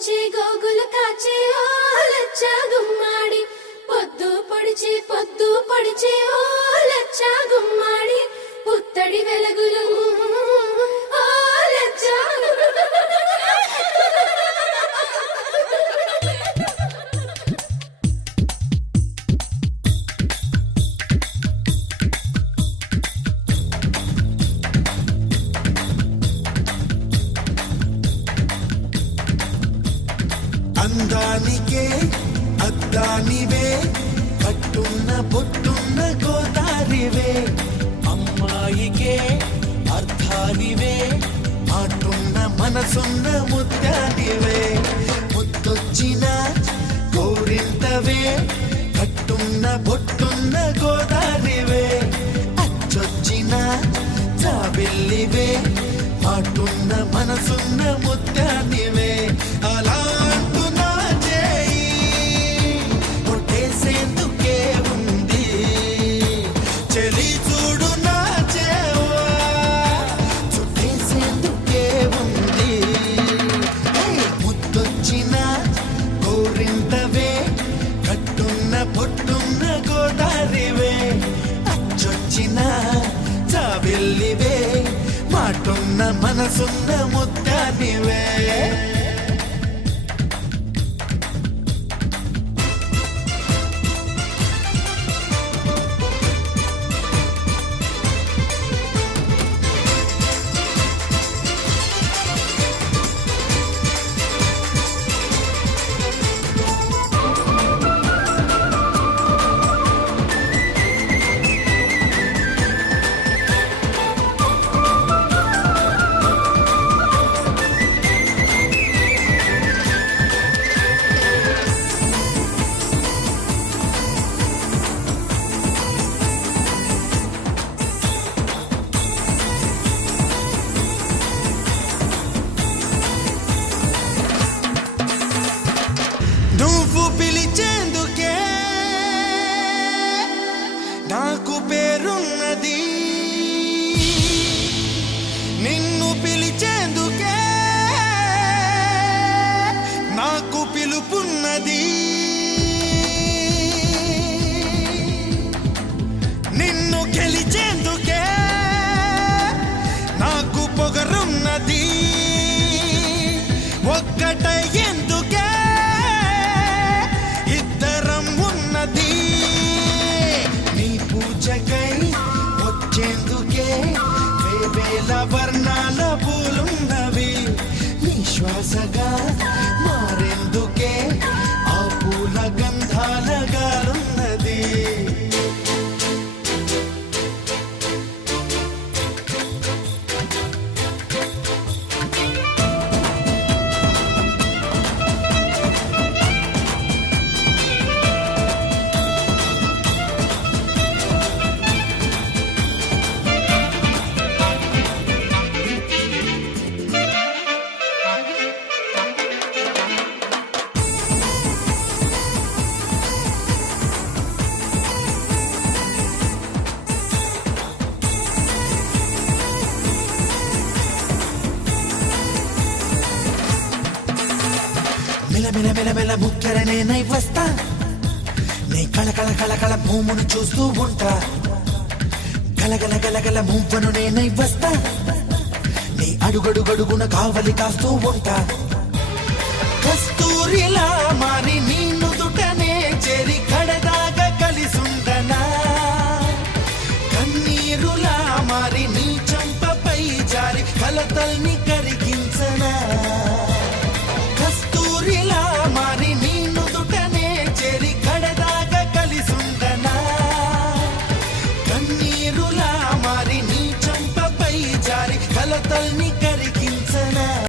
పూచి గోగులు కాచి ఓ లచ్చ గుమ్మాడి పొద్దు పొడిచి ఓ లచ్చ గుమ్మాడి పుత్తడి వెలుగులు ఓ లచ్చ అందానికే అద్దానివే కట్టున్న పొట్టున్న గోదారివే అమ్మాయికే అర్థానివే మాటున్న మనసున్న ముత్యానివే ముత్తొచ్చిన గోరింతవే కట్టున్న పొట్టున్న గోదారివే అచ్చొచ్చిన జాబిల్లివే మాటున్న మనసున్న ముత్యానివే అలా పొట్టున్న గోదారివే అచ్చొచ్చిన చావెల్లివే మాటున్న మనసున్న ముత్యానివే నువ్వు పిలిచేందుకే నాకు పేరున్నది నిన్ను పిలిచేందుకే నాకు పిలుపున్నది నిన్ను గెలిచేందుకే నాకు పొగరున్నది ఒక్కటై ఎందుకే వచ్చేందుకే వేవేల వర్ణాల పూలున్నవి నీ శ్వాసగా మారేందుకే ఆ పూల గంధాల గాలున్నది మెల ముఖ్యరనే నై వస్తా నీ కళకళ కళకళ భూమును చూస్తూ ఉంటా గలగల గలగల మువ్వను నేనై వస్తా నీ అడుగడుగడుగున కావలి కాస్తూ ఉంటా కస్తూరిలా మారి నీ నుదుటనే చేరి కడదాగా కలిసుండనా కన్నీరులా మారి నీ చంపపై జారి కలతల్ని కరిగించనా కస్తూరిలా మారి నీ నుదుటనే చేరి కడదాగా కలిసుండనా కన్నీరులా మారి నీ చంపపై జారి కలతల్ని కరిగి